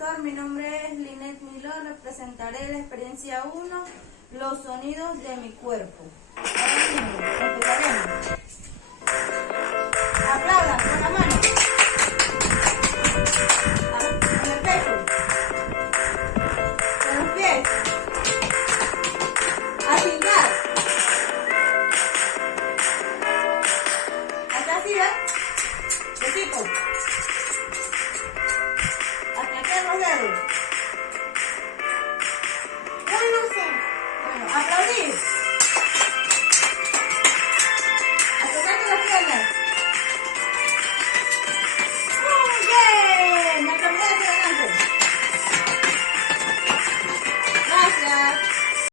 profesor, mi nombre es Linet Miló, les presentaré la experiencia 1, los sonidos de mi cuerpo. Ahora mismo, empezaremos.